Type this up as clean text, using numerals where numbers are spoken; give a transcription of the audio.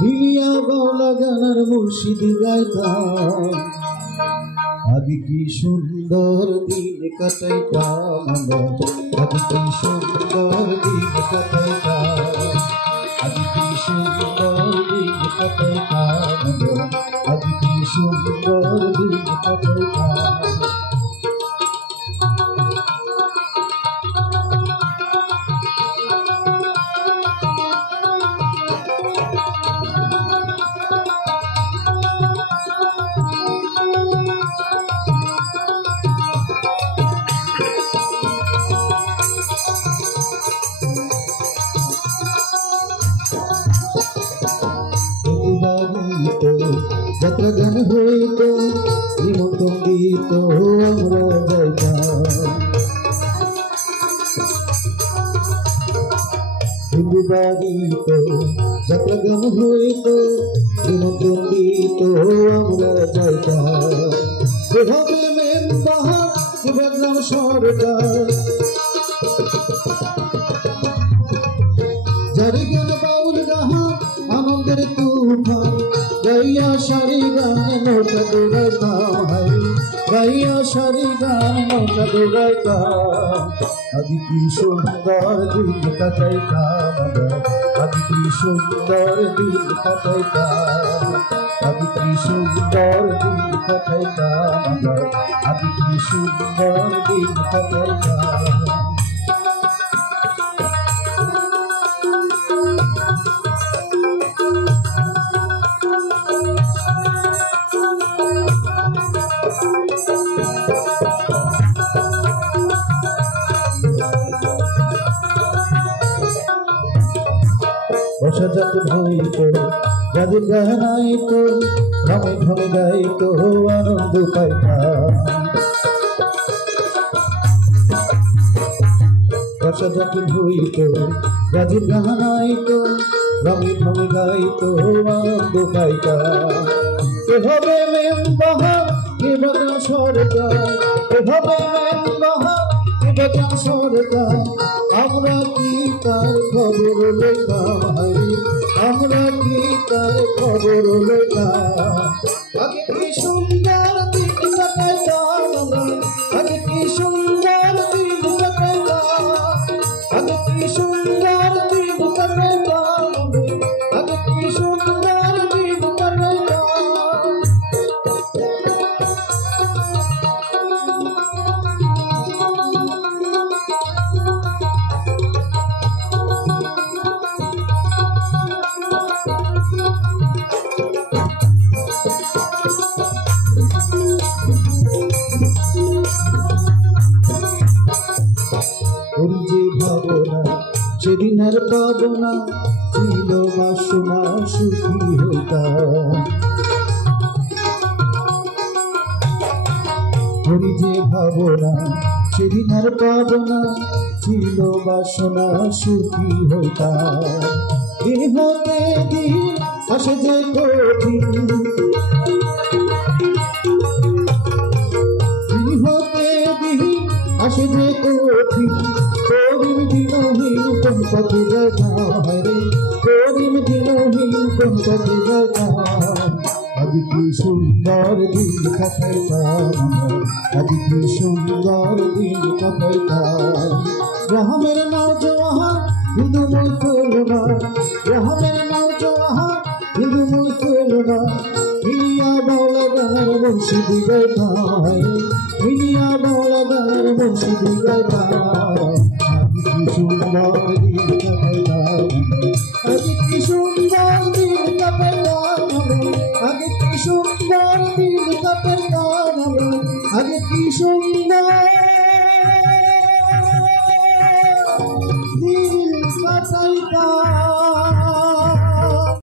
মিলিয়া বাউলা গানার মুর্শিদ গাইতাম আগে কি সুন্দর দিন কাটাইতাম আগে কি সুন্দর দিন কাটাইতাম আগে কি সুন্দর দিন কাটাইতাম আগে কি সুন্দর দিন কাটাইতাম যাত্রা গান হইত নিমন্ত্রণ দিত আমরা যাইতাম হিন্দু বাড়িত যাত্রা গান হইত নিমন্ত্রণ দিত আমরা যাইতাম যেভাবে মেম্বার বদনাম সরকার যারি গান বাউল গাহা আনন্দের তুফান গাইয়া সারি গান নৌকা দৌড়াইতাম গাইয়া সারি গান নৌকা দৌড়াইতাম আগে কি সুন্দর দিন কাটাইতাম আগে কি সুন্দর দিন কাটাইতাম আগে কি সুন্দর দিন কাটাইতাম আগে কি সুন্দর দিন কাটাইতাম বসা হইত গাজীর গানাইত ঘমে ঘমে গাইত আনন্দ পাইতাম বসা হইত গাজীর গানাইত ঘমে ঘমে গাইত আনন্দ পাইতাম এভাবে মেম্বার এভাবে সরকার এভাবে মেম্বার এভাবে সরকার আমরা কি তার খবর লইতাম আমরা কি তার খবর লইতাম আগে কি সুন্দর দিন কাটাইতাম আগে কি সুন্দর দিন কাটাইতাম আগে কি সুন্দর দিন কাটাইতাম আগে কি সুন্দর দিন কাটাইতাম যে ভাবনা সেদিন আর পাব না ছিল বাসনা সুখী হইতাম যে ভাবনা সেদিন আর পাব না ছিল বাসনা সুখী হইতাম দিন হতে দিন আসে যে কঠিন দিন হতে দিন আসে যে কঠিন করিম দিনহীন কোন পথে যাইতাম রে করিম দিনহীন কোন পথে যাইতাম আগে কি সুন্দর দিন কাটাইতাম আগে কি সুন্দর দিন কাটাইতাম রহমের নওজওয়ান হিন্দু মুসলমান রহমের নওজওয়ান হিন্দু মুসলমান মিলিয়া বাউলা গানের মুর্শিদ গাইতাম মিলিয়া বাউলা গানের মুর্শিদ গাইতাম সুন্দর দিন কাটাইতাম আগে কি সুন্দর দিন কাটাইতাম আগে কি সুন্দর দিন কাটাইতাম আগে কি সুন্দর দিন কাটাইতাম